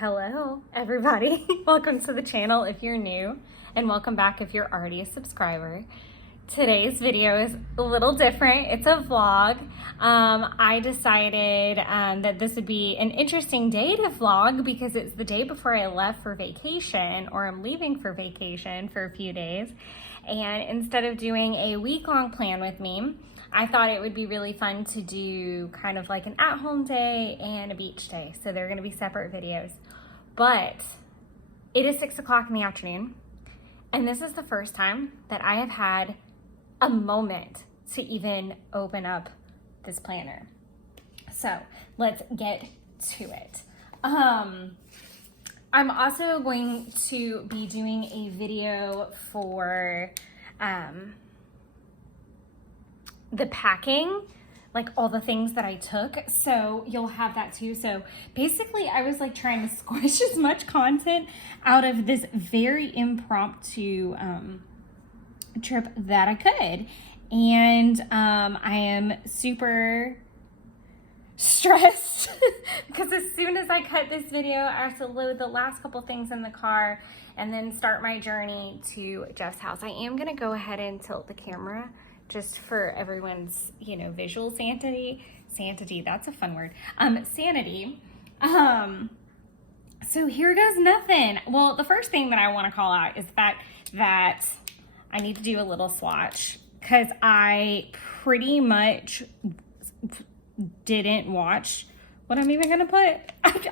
Hello everybody. Welcome to the channel if you're new, and welcome back if you're already a subscriber. Today's video is a little different. It's a vlog. I decided that this would be an interesting day to vlog because it's the day before I left for vacation, or I'm leaving for vacation for a few days. And instead of doing a week-long plan with me, I thought it would be really fun to do kind of like an at-home day and a beach day. So they're gonna be separate videos. But it is 6 o'clock in the afternoon, and this is the first time that I have had a moment to even open up this planner. So let's get to it. I'm also going to be doing a video for the packing, like all the things that I took, so you'll have that too. So basically I was like trying to squish as much content out of this very impromptu trip that I could, and I am super stressed because as soon as I cut this video, I have to load the last couple things in the car and then start my journey to Jeff's house. I am gonna go ahead and tilt the camera just for everyone's, visual sanity. Sanity, that's a fun word. Sanity. So here goes nothing. Well, the first thing that I want to call out is the fact that I need to do a little swatch because I pretty much didn't watch what I'm even gonna put.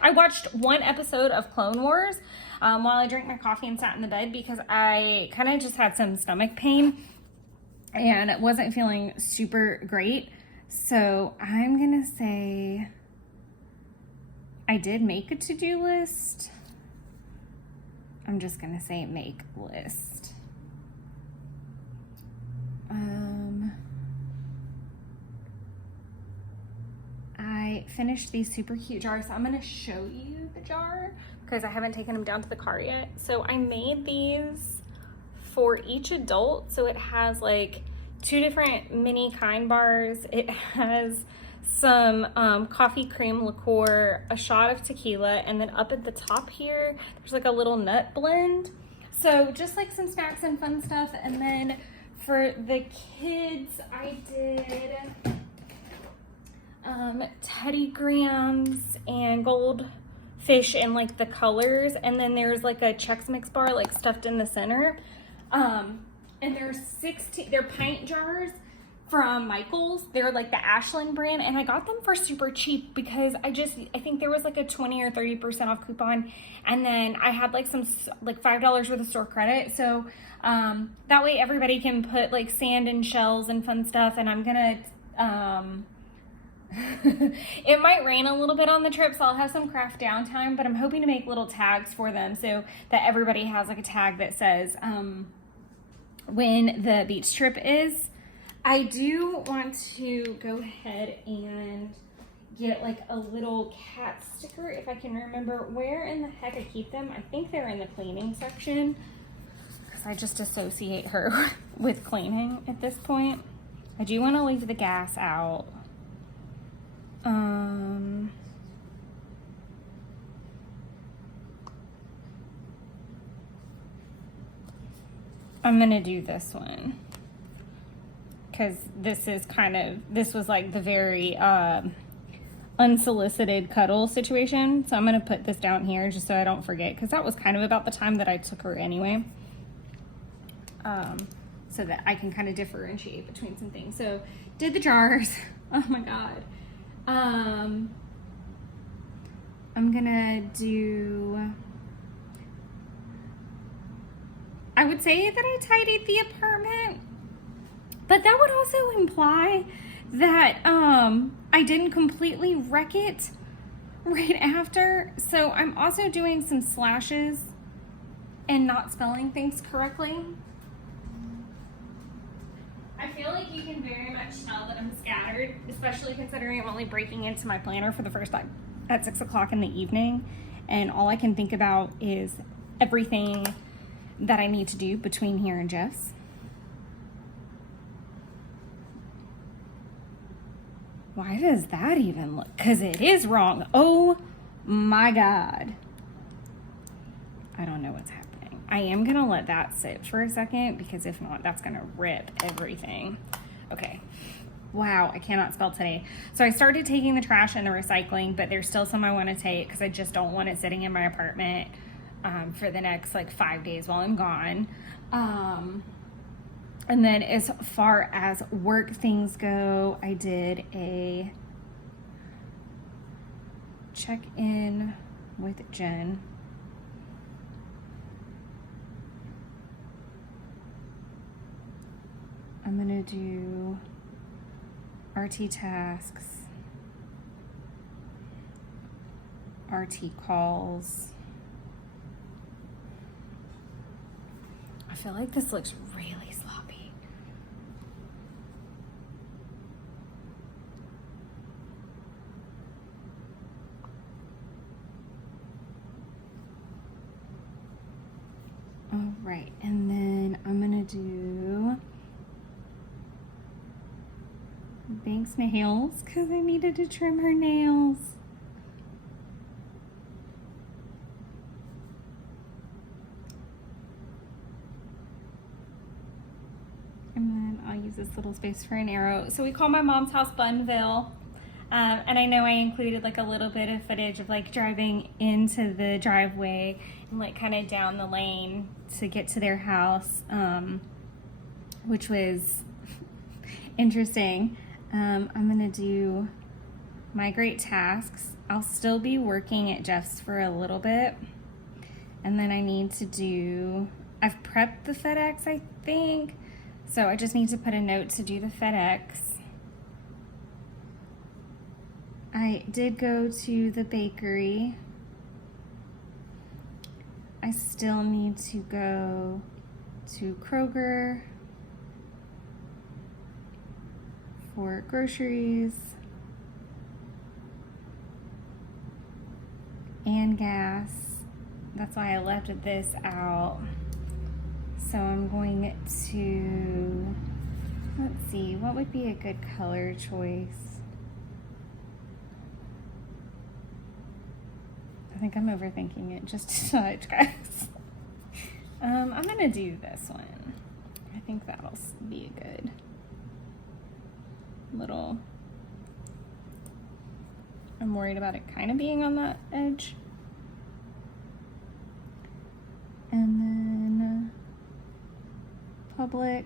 I watched one episode of Clone Wars while I drank my coffee and sat in the bed because I kind of just had some stomach pain and it wasn't feeling super great. So I'm gonna say I did make a to-do list. I'm just gonna say make list. I finished these super cute jars. So I'm gonna show you the jar because I haven't taken them down to the car yet. So I made these for each adult. So it has like 2 different mini kind bars. It has some coffee cream liqueur, a shot of tequila, and then up at the top here, there's like a little nut blend. So just like some snacks and fun stuff. And then for the kids, I did Teddy Grahams and Goldfish and like the colors, and then there's like a Chex Mix bar like stuffed in the center, and there's 16, they're pint jars from Michaels. They're like the Ashland brand, and I got them for super cheap because I think there was like a 20 or 30% off coupon, and then I had like some like $5 worth of store credit, so that way everybody can put like sand and shells and fun stuff. And I'm gonna it might rain a little bit on the trip, so I'll have some craft downtime, but I'm hoping to make little tags for them so that everybody has like a tag that says when the beach trip is. I do want to go ahead and get like a little cat sticker if I can remember where in the heck I keep them. I think they're in the cleaning section because I just associate her with cleaning at this point. I do want to leave the gas out. I'm gonna do this one because this was like the very unsolicited cuddle situation. So I'm gonna put this down here just so I don't forget, because that was kind of about the time that I took her anyway, so that I can kind of differentiate between some things. So did the jars. Oh my god. I'm gonna do, I would say that I tidied the apartment, but that would also imply that I didn't completely wreck it right after. So I'm also doing some slashes and not spelling things correctly. I feel like you can very much tell that I'm scattered, especially considering I'm only breaking into my planner for the first time at 6 o'clock in the evening, and all I can think about is everything that I need to do between here and Jeff's. Why does that even look? Because it is wrong. Oh my God. what's happening. I am gonna let that sit for a second because if not, that's gonna rip everything. Okay. Wow, I cannot spell today. So I started taking the trash and the recycling, but there's still some I want to take because I just don't want it sitting in my apartment for the next like 5 days while I'm gone. And then as far as work things go, I did a check-in with Jen. I'm gonna do RT tasks, RT calls. I feel like this looks really sloppy. All right, and then I'm gonna do Banks nails because I needed to trim her nails. And then I'll use this little space for an arrow. So we call my mom's house Bunville. And I know I included like a little bit of footage of like driving into the driveway and like kind of down the lane to get to their house, which was interesting. I'm gonna do migrate tasks. I'll still be working at Jeff's for a little bit. And then I need to do, I've prepped the FedEx, I think. So I just need to put a note to do the FedEx. I did go to the bakery. I still need to go to Kroger for groceries and gas. That's why I left this out. So I'm going to, let's see, what would be a good color choice? I think I'm overthinking it just too much, guys. I'm gonna do this one. I think that'll be a good little, I'm worried about it kind of being on that edge. And then Publix.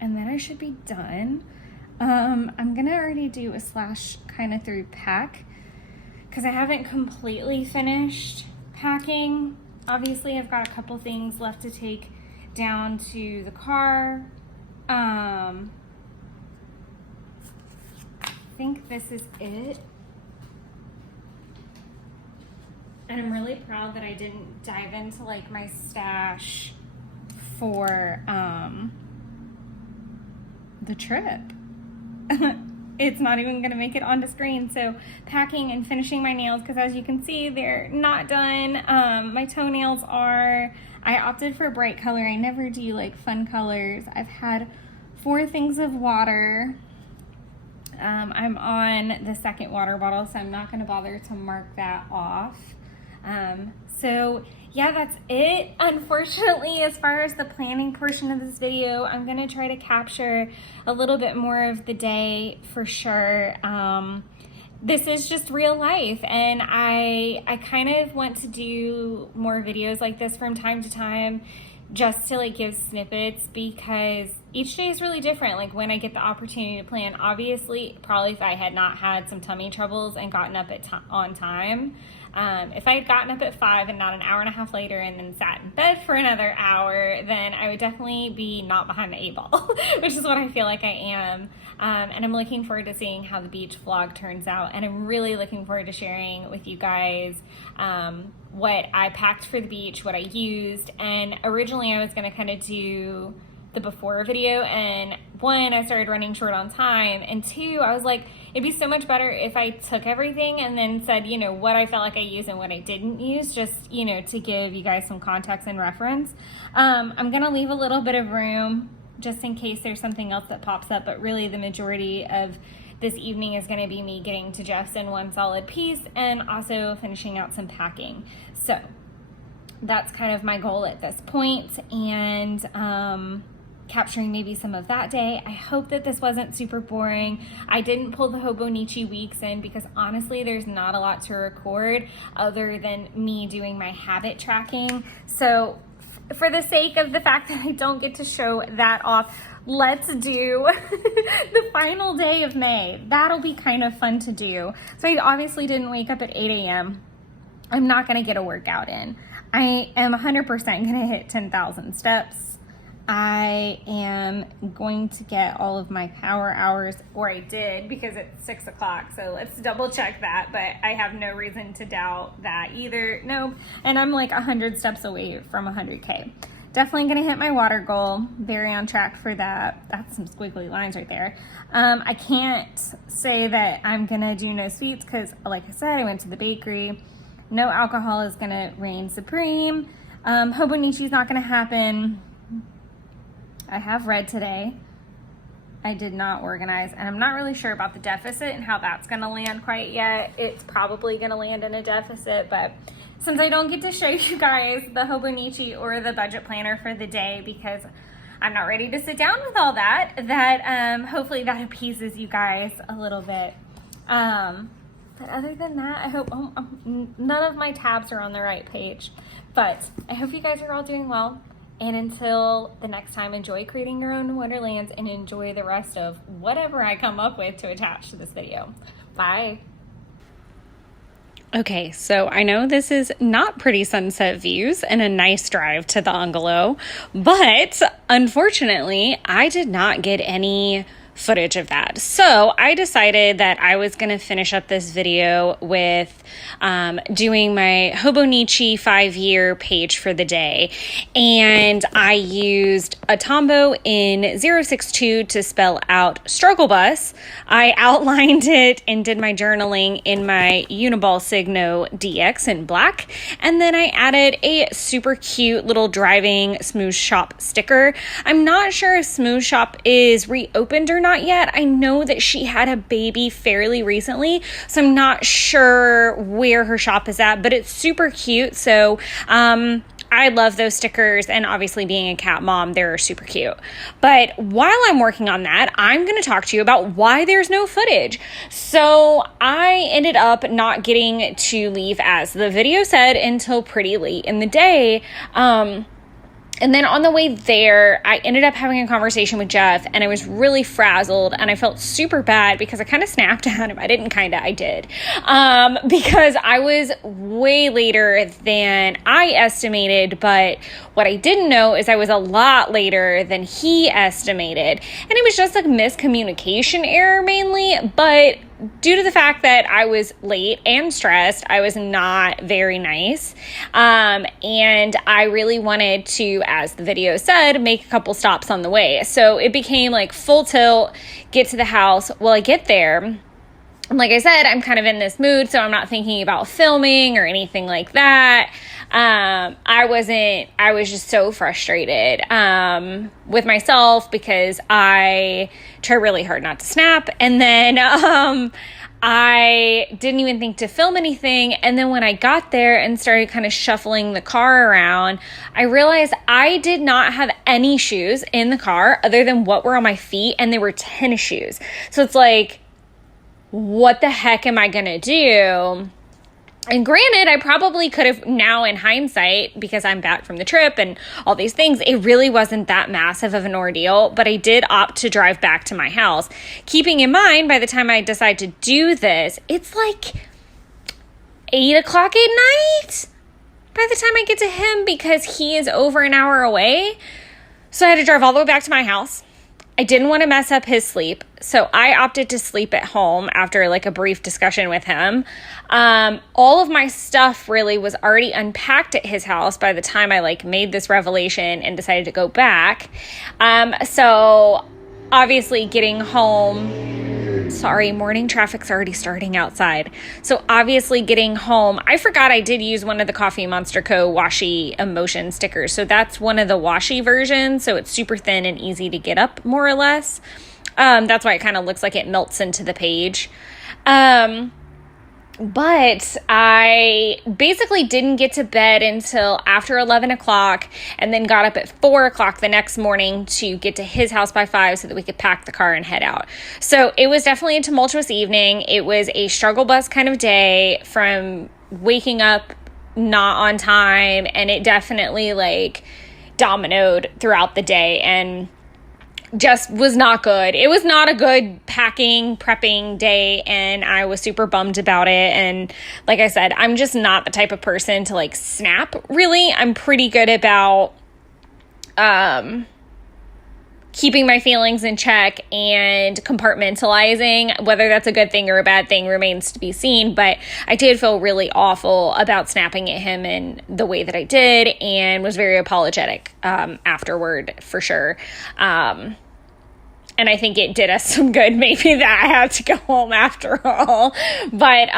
And then I should be done. I'm gonna already do a slash kind of through pack because I haven't completely finished packing. Obviously, I've got a couple things left to take down to the car. I think this is it. And I'm really proud that I didn't dive into like my stash for the trip. It's not even gonna make it onto screen. So packing and finishing my nails, because as you can see, they're not done. My toenails are, I opted for bright color. I never do like fun colors. I've had 4 things of water. I'm on the second water bottle, so I'm not gonna bother to mark that off. So yeah, that's it. Unfortunately, as far as the planning portion of this video, I'm gonna try to capture a little bit more of the day for sure. This is just real life, and I kind of want to do more videos like this from time to time, just to like give snippets, because each day is really different. Like when I get the opportunity to plan, obviously, probably if I had not had some tummy troubles and gotten up on time, if I had gotten up at 5 and not an hour and a half later and then sat in bed for another hour, then I would definitely be not behind the 8 ball, which is what I feel like I am. And I'm looking forward to seeing how the beach vlog turns out. And I'm really looking forward to sharing with you guys what I packed for the beach, what I used. And originally I was gonna kind of do the before video, and 1, I started running short on time, and 2, I was like, it'd be so much better if I took everything and then said, you know, what I felt like I used and what I didn't use, just, you know, to give you guys some context and reference. I'm gonna leave a little bit of room just in case there's something else that pops up, but really the majority of this evening is going to be me getting to Justin one solid piece and also finishing out some packing. So that's kind of my goal at this point, and capturing maybe some of that day. I hope that this wasn't super boring. I didn't pull the Hobonichi weeks in because honestly there's not a lot to record other than me doing my habit tracking. So for the sake of the fact that I don't get to show that off, let's do the final day of May. That'll be kind of fun to do. So I obviously didn't wake up at 8 a.m. I'm not gonna get a workout in. I am 100% gonna hit 10,000 steps. I am going to get all of my power hours, or I did because it's 6 o'clock. So let's double check that, but I have no reason to doubt that either. No, and I'm like 100 steps away from 100K. Definitely gonna hit my water goal. Very on track for that. That's some squiggly lines right there. I can't say that I'm gonna do no sweets because like I said, I went to the bakery. No alcohol is gonna reign supreme. Hobonichi's not gonna happen. I have read today. I did not organize, and I'm not really sure about the deficit and how that's gonna land quite yet. It's probably gonna land in a deficit, but since I don't get to show you guys the Hobonichi or the budget planner for the day because I'm not ready to sit down with all that, hopefully that appeases you guys a little bit. But other than that, I hope none of my tabs are on the right page, but I hope you guys are all doing well. And until the next time, enjoy creating your own wonderlands and enjoy the rest of whatever I come up with to attach to this video. Bye. Okay, so I know this is not pretty sunset views and a nice drive to the Ungalo, but unfortunately, I did not get any footage of that. So I decided that I was going to finish up this video with doing my Hobonichi 5-year page for the day. And I used a Tombow in 062 to spell out struggle bus. I outlined it and did my journaling in my Uniball Signo DX in black. And then I added a super cute little driving Smooth Shop sticker. I'm not sure if Smooth Shop is reopened or not yet. I know that she had a baby fairly recently, so I'm not sure where her shop is at, but it's super cute. So I love those stickers, and obviously being a cat mom, they're super cute. But while I'm working on that, I'm going to talk to you about why there's no footage. So I ended up not getting to leave, as the video said, until pretty late in the day. And then on the way there, I ended up having a conversation with Jeff, and I was really frazzled, and I felt super bad because I kind of snapped at him. I did. Because I was way later than I estimated, but what I didn't know is I was a lot later than he estimated. And it was just a miscommunication error mainly, but due to the fact that I was late and stressed, I was not very nice. And I really wanted to, as the video said, make a couple stops on the way. So it became like full tilt, get to the house. Well, I get there. Like I said, I'm kind of in this mood, so I'm not thinking about filming or anything like that. I was just so frustrated with myself because I try really hard not to snap. And then I didn't even think to film anything. And then when I got there and started kind of shuffling the car around, I realized I did not have any shoes in the car other than what were on my feet, and they were tennis shoes. So it's like, what the heck am I going to do? And granted, I probably could have now in hindsight, because I'm back from the trip and all these things, it really wasn't that massive of an ordeal, but I did opt to drive back to my house. Keeping in mind, by the time I decide to do this, it's like 8 o'clock at night by the time I get to him because he is over an hour away. So I had to drive all the way back to my house. I didn't want to mess up his sleep, so I opted to sleep at home after like a brief discussion with him. All of my stuff really was already unpacked at his house by the time I like made this revelation and decided to go back. So obviously getting home, morning traffic's already starting outside. So obviously getting home, I forgot I did use one of the Coffee Monster Co. washi emotion stickers. So that's one of the washi versions. So it's super thin and easy to get up more or less. That's why it kind of looks like it melts into the page. But I basically didn't get to bed until after 11 o'clock, and then got up at 4 o'clock the next morning to get to his house by 5 so that we could pack the car and head out. So it was definitely a tumultuous evening. It was a struggle bus kind of day, from waking up not on time, and it definitely like dominoed throughout the day and just was not good. It was not a good packing, prepping day, and I was super bummed about it. And like I said, I'm just not the type of person to like snap, really. I'm pretty good about keeping my feelings in check and compartmentalizing. Whether that's a good thing or a bad thing remains to be seen, but I did feel really awful about snapping at him in the way that I did, and was very apologetic afterward, for sure. And I think it did us some good, maybe, that I had to go home after all. But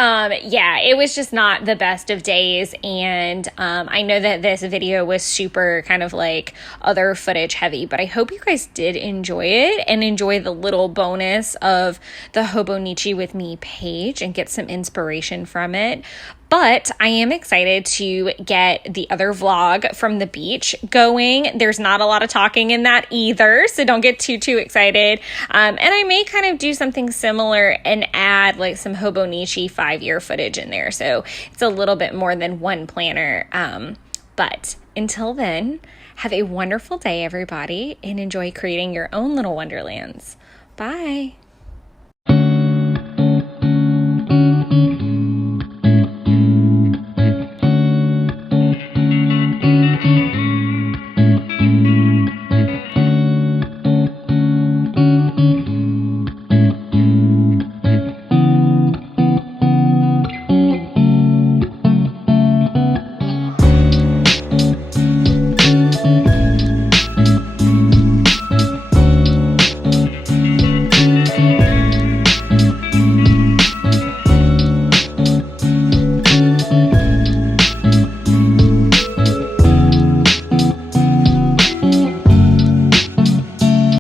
yeah, it was just not the best of days. And I know that this video was super kind of like other footage heavy, but I hope you guys did enjoy it and enjoy the little bonus of the Hobonichi with Me page and get some inspiration from it. But I am excited to get the other vlog from the beach going. There's not a lot of talking in that either, so don't get too excited. And I may kind of do something similar and add like some Hobonichi 5-year footage in there. So it's a little bit more than one planner. But until then, have a wonderful day, everybody, and enjoy creating your own little wonderlands. Bye.